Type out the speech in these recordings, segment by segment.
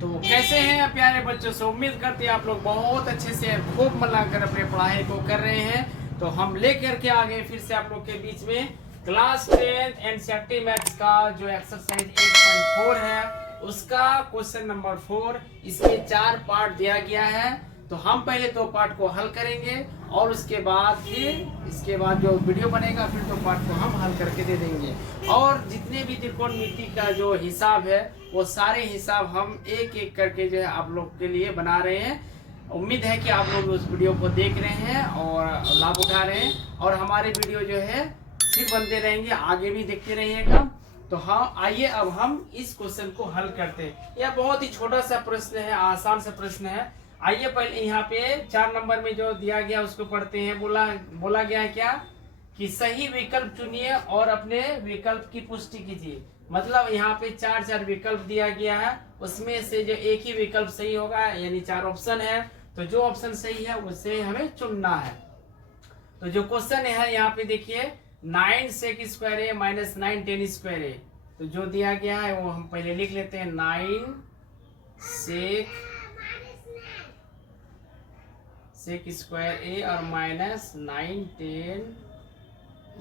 तो कैसे हैं प्यारे बच्चों से, उम्मीद करते हैं आप लोग बहुत अच्छे से खूब मन लगाकर अपने पढ़ाई को कर रहे हैं। तो हम लेकर के आ गए फिर से आप लोग के बीच में क्लास 10 एनसीईआरटी मैथ्स का जो एक्सरसाइज 8.4 है उसका क्वेश्चन नंबर 4। इसमें 4 पार्ट दिया गया है। तो हम पहले 2 पार्ट को हल करेंगे और उसके बाद फिर इसके बाद जो वीडियो बनेगा फिर 2 पार्ट को हम हल करके दे देंगे। और जितने भी त्रिकोणमिति का जो हिसाब है वो सारे हिसाब हम एक एक करके जो है आप लोग के लिए बना रहे हैं। उम्मीद है कि आप लोग उस वीडियो को देख रहे हैं और लाभ उठा रहे हैं और हमारे वीडियो जो है फिर बनते रहेंगे, आगे भी देखते रहिएगा। तो हाँ, आइए अब हम इस क्वेश्चन को हल करते हैं। यह बहुत ही छोटा सा प्रश्न है, आसान सा प्रश्न है। आइए पहले यहाँ पे 4 नंबर में जो दिया गया उसको पढ़ते हैं। बोला गया है क्या कि सही विकल्प चुनिए और अपने विकल्प की पुष्टि कीजिए। मतलब यहाँ पे 4 विकल्प दिया गया है, उसमें से जो एक ही विकल्प सही होगा, यानी 4 ऑप्शन है। तो जो ऑप्शन सही है उसे हमें चुनना है। तो जो क्वेश्चन है यहाँ पे देखिए 9 सेक स्क्वायर है माइनस 9 10 स्क्वायर है। तो जो दिया गया है वो हम पहले लिख लेते हैं 9 सेक स्क्वायर ए और माइनस 9 10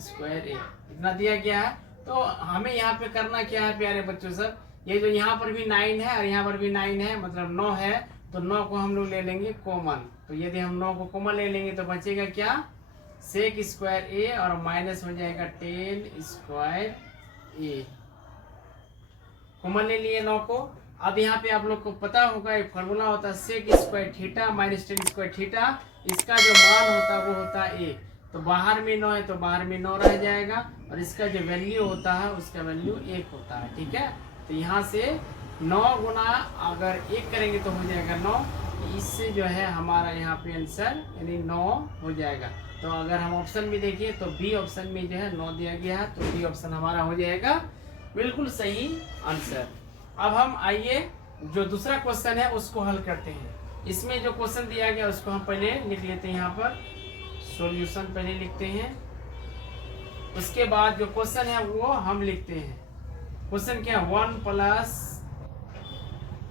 स्क्वायर ए, इतना दिया गया है। तो हमें यहाँ पे करना क्या है प्यारे बच्चों सब, ये जो यहाँ पर भी 9 है और यहाँ पर भी 9 है, मतलब 9 है। तो 9 को हम लोग ले लेंगे कॉमन। तो यदि हम 9 को कॉमन ले लेंगे तो बचेगा क्या, सेक स्क्वायर ए और माइनस हो जाएगा 10 स्क्वायर ए। कॉमन ले लिए 9 को। अब यहाँ पे आप लोग को पता होगा एक फॉर्मूला होता है sec square theta minus 10 square theta. इसका जो मान होता है वो होता है 1। तो बाहर में 9 है तो बाहर में 9 रह जाएगा और इसका जो वैल्यू होता है उसका वैल्यू 1 होता है। ठीक है, तो यहाँ से 9 गुना अगर 1 करेंगे तो हो जाएगा 9। इससे जो है हमारा यहाँ पे आंसर यानी 9 हो जाएगा। तो अगर हम ऑप्शन में देखिए तो बी ऑप्शन में जो है 9 दिया गया है, तो बी ऑप्शन हमारा हो जाएगा बिल्कुल सही आंसर। अब हम आइए जो दूसरा क्वेश्चन है उसको हल करते हैं। इसमें जो क्वेश्चन दिया गया उसको हम पहले लिख लेते हैं, यहाँ पर सॉल्यूशन पहले लिखते हैं। उसके बाद जो क्वेश्चन है वो हम लिखते हैं। क्वेश्चन क्या है 1 plus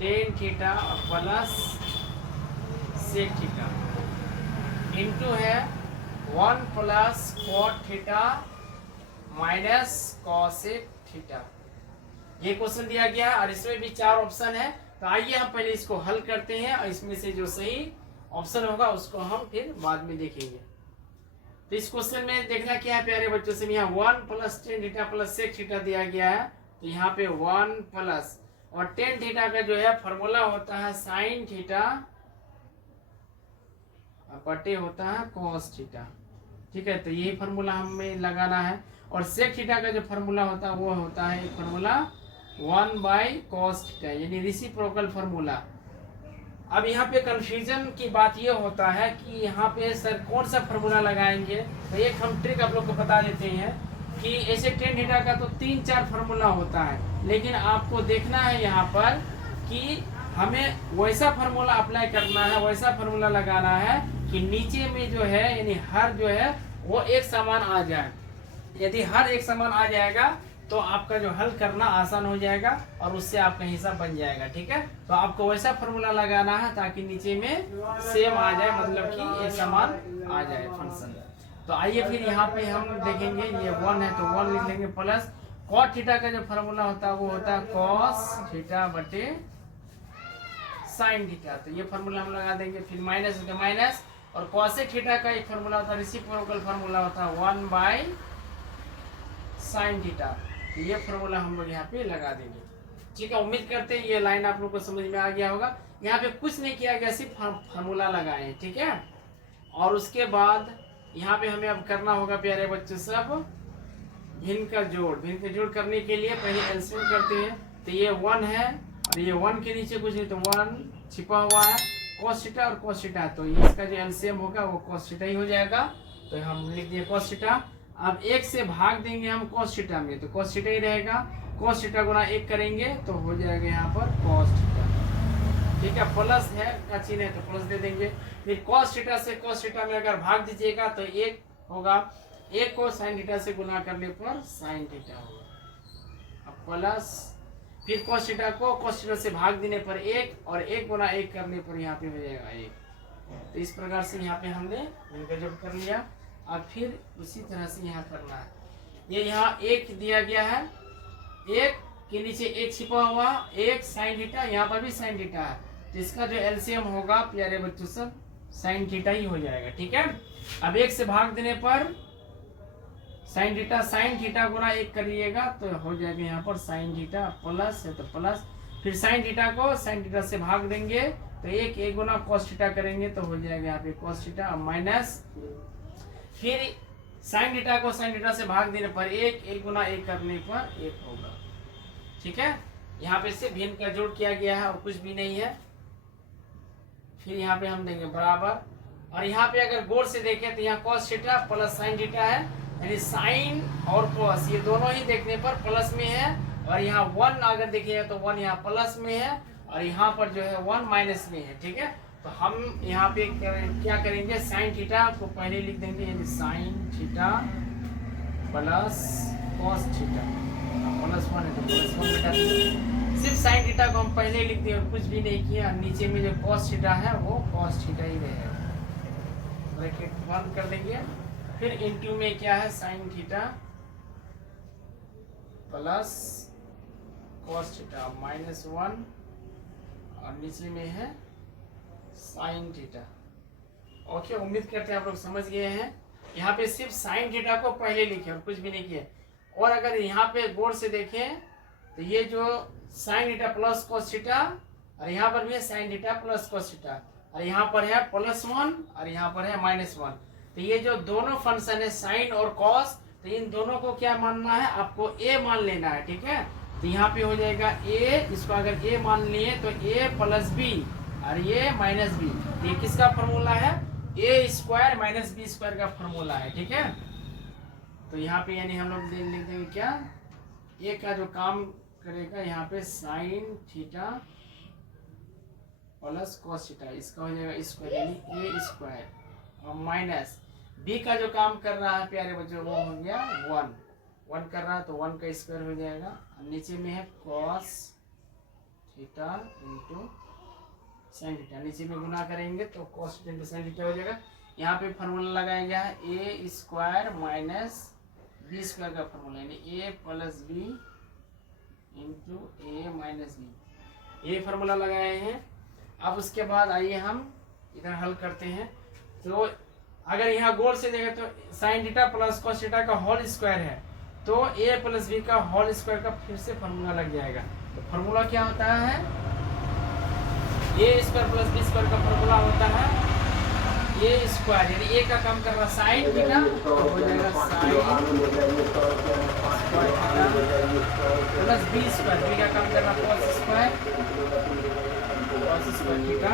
10 theta plus sec theta into है 1 plus cot theta minus cosec theta. ये क्वेश्चन दिया गया है और इसमें भी 4 ऑप्शन है। तो आइए हम पहले इसको हल करते हैं और इसमें से जो सही ऑप्शन होगा उसको हम फिर बाद में देखेंगे। तो इस क्वेश्चन में देखना क्या है प्यारे बच्चों से, यहाँ 1 plus 10 theta plus sec theta दिया गया है। तो यहाँ पे 1 प्लस और 10 थीटा का जो है फॉर्मूला होता है साइन थीटा बटे होता है कॉस थीटा। ठीक है, तो यही फॉर्मूला हमें लगाना है। और सेक थीटा का जो फॉर्मूला होता है वो होता है एक फॉर्मूला 1 बाई कॉस थीटा, यानी रेसिप्रोकल फॉर्मूला। अब यहाँ पे कंफ्यूजन की बात ये होता है कि यहाँ पे सर कौन सा फॉर्मूला लगाएंगे। तो एक हम ट्रिक आप लोग को बता देते हैं कि ऐसे 10 थीटा का तो 3-4 फॉर्मूला होता है, लेकिन आपको देखना है यहाँ पर कि हमें वैसा फॉर्मूला अप्लाई करना है, वैसा फॉर्मूला लगाना है कि नीचे में जो है यानी हर जो है वो एक समान आ जाए। यदि हर एक समान आ जाएगा तो आपका जो हल करना आसान हो जाएगा और उससे आपका हिसाब बन जाएगा। ठीक है, तो आपको वैसा फॉर्मूला लगाना है ताकि नीचे में सेम आ जाए, मतलब कि एक समान आ जाए फंक्शन। तो आइए फिर यहाँ पे हम देखेंगे ये 1 है तो 1 लिख लेंगे प्लस कॉट थीटा का जो फॉर्मूला होता है वो होता है कॉस थीटा बटे साइन थीटा। तो ये फॉर्मूला हम लगा देंगे। फिर माइनस होता है माइनस और कॉसेक थीटा का एक फॉर्मूला होता है रेसिप्रोकल फॉर्मूला होता है 1 बाई साइन थीटा। ये फॉर्मूला हम लोग यहाँ पे लगा देंगे। ठीक है, उम्मीद करते हैं ये लाइन आप लोग को समझ में आ गया होगा। यहाँ पे कुछ नहीं किया गया, सिर्फ फॉर्मूला लगाए हैं। ठीक है, और उसके बाद यहाँ पे हमें अब करना होगा प्यारे बच्चे सब भिन्न का जोड़ करने के लिए पहले एलसीएम करते हैं। तो ये 1 है और ये 1 के नीचे कुछ नहीं तो 1 छिपा हुआ है cos थीटा और cos थीटा, तो इसका जो एलसीएम होगा वो cos थीटा ही हो जाएगा। तो हम लिख दिए cos थीटा। अब 1 से भाग देंगे हम cos थीटा में तो cos थीटा ही रहेगा। cos थीटा गुना 1 करेंगे तो हो जाएगा यहाँ पर cos थीटा। ठीक है, प्लस है का चिन्ह है तो प्लस दे देंगे। फिर cos थीटा से cos थीटा में अगर भाग दीजिएगा तो 1 होगा, 1 को sin थीटा से गुना करने पर sin थीटा होगा। अब प्लस फिर cos थीटा को cos थीटा से भाग देने पर 1 और 1 गुना 1 करने पर यहाँ पे हो जाएगा 1। तो इस प्रकार से यहाँ पे हमने इनका जब कर लिया। अब फिर उसी तरह से यहाँ करना है। ये यहाँ 1 दिया गया है, 1 के नीचे 1 छिपा हुआ, 1 sin थीटा, यहाँ पर भी sin थीटा है, तो इसका जो एलसीएम होगा प्यारे बच्चों सब sin थीटा ही हो जाएगा। ठीक है, अब 1 से भाग देने पर sin थीटा गुना 1 करिएगा तो हो जाएगा यहाँ पर sin थीटा प्लस है तो प्लस, फिर sin थीटा को sin थीटा से भाग देंगे तो 1 गुना cos थीटा करेंगे तो हो जाएगा यहाँ पे cos थीटा माइनस, फिर sin थीटा को sin थीटा से भाग देने पर 1 गुना 1 करने पर 1 होगा। ठीक है, यहाँ पे सिर्फ भिन्न का जोड़ किया गया है और कुछ भी नहीं है। फिर यहाँ पे हम देंगे बराबर, और यहाँ पे अगर गौर से देखें तो यहाँ cos theta plus sin theta है, यानी साइन और cos ये दोनों ही देखने पर प्लस में है, और यहाँ 1 अगर देखिएगा तो 1 यहाँ प्लस में है और यहाँ पर जो है 1 माइनस में है। ठीक है, तो हम यहाँ पे क्या करेंगे, sin थीटा को पहले लिख देंगे, यानी sin theta plus cos theta, plus 1 है तो प्लस 1 बेटा, सिर्फ sin थीटा को हम पहले लिख दिए और कुछ भी नहीं किया। नीचे में जो cos थीटा है वो cos थीटा ही रहेगा, ब्रैकेट बंद कर देंगे। फिर इनटू में क्या है, sin theta plus cos theta minus 1 और नीचे में है sin थीटा। ओके, उम्मीद करते हैं आप लोग समझ गए हैं। यहाँ पे सिर्फ sin थीटा को पहले लिखे और कुछ भी नहीं किए। और अगर यहाँ पे गौर से देखें तो ये जो sin theta plus cos theta और यहाँ पर भी है sin theta plus cos theta, और यहाँ पर है प्लस 1 और यहाँ पर है माइनस 1। तो ये जो दोनों फंक्शन है sin और cos, तो इन दोनों को क्या मानना है, आपको a मान लेना है। ठीक है, तो यहाँ पे हो जाएगा a, इसको अगर a मान लिए तो a प्लस बी और ये माइनस बी, ये किसका फॉर्मूला है, a square minus B square का फॉर्मूला है। ठीक है, तो यहाँ पे यानी हम लोग लिख देंगे क्या, a का जो काम करेगा यहाँ पे sin theta plus cos theta, इसका हो जाएगा स्क्वायर यानी a स्क्वायर, और माइनस b का जो काम कर रहा है प्यारे बच्चों वो हो गया 1 कर रहा है तो 1 का स्क्वायर हो जाएगा, नीचे में है cos theta into sin theta, नीचे में गुना करेंगे तो cos theta into sin theta हो जाएगा। यहाँ पे फार्मूला लगाया गया है a square minus B square का फार्मूला, यानी a plus B into a minus B, ये फार्मूला लगाए हैं। अब उसके बाद आइए हम इधर हल करते हैं। तो अगर यहाँ गोल से देखें तो sin theta plus cos theta का होल स्क्वायर है, तो a प्लस बी का होल स्क्वायर का फिर से फार्मूला लग जाएगा। तो फार्मूला क्या होता है, a square plus B square का फार्मूला होता है a स्क्वायर, यानी a का काम कर रहा sin थीटा तो हो जाएगा sin plus B square, b का काम कर रहा cos square theta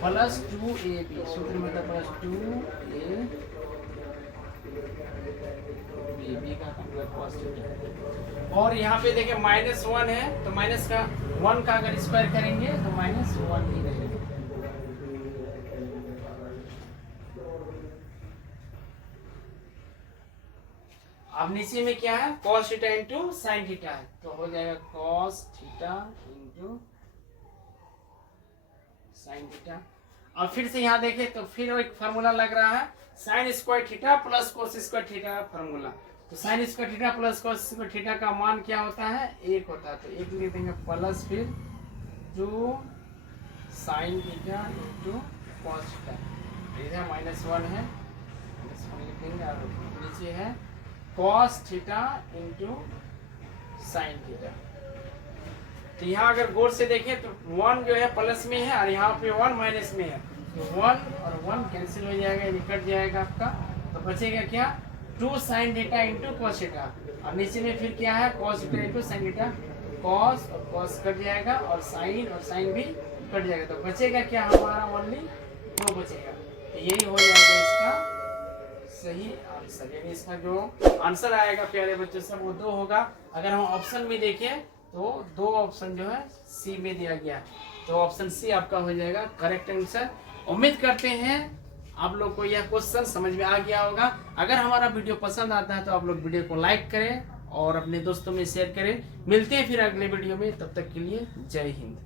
plus 2ab, सूत्र में प्लस 2ab का काम cos थीटा। और यहाँ पे देखिए माइनस 1 है तो माइनस का 1 का अगर स्क्वायर करेंगे तो माइनस 1 ही रहेगा। अब नीचे में क्या है, cos theta into sin theta है, तो हो जाएगा cos theta into sin theta. अब फिर से यहाँ देखें तो फिर एक फार्मूला लग रहा है sin square theta plus cos square theta का फार्मूला। तो sin square theta plus cos square theta का मान क्या होता है, 1 होता है, तो 1 लिख देंगे प्लस फिर 2 sin theta into cos theta, इधर माइनस 1 है, माइनस 1 लिख देंगे, और नीचे है cos theta into sin theta. तो यहाँ अगर गौर से देखें तो 1 जो है प्लस में है और यहाँ पे 1 माइनस में है, तो 1 और 1 कैंसिल हो जाएगा, निकट जाएगा आपका, तो बचेगा क्या 2 sin theta into cos theta, और नीचे में फिर क्या है cos theta into sin theta, cos और cos कट जाएगा और sin भी कट जाएगा, तो बचेगा क्या हमारा ओनली 2 बचेगा। तो यही हो जाएगा इसका सही आंसर, यानी इसका जो आंसर आएगा प्यारे बच्चों सब वो 2 होगा। अगर हम ऑप्शन में देखें तो 2 ऑप्शन जो है सी में दिया गया, तो ऑप्शन सी आपका हो जाएगा करेक्ट आंसर। उम्मीद करते हैं आप लोग को यह क्वेश्चन समझ में आ गया होगा। अगर हमारा वीडियो पसंद आता है तो आप लोग वीडियो को लाइक करें, और अपने दोस्तों में शेयर करें। मिलते हैं फिर अगले वीडियो में, तब तक के लिए जय हिंद।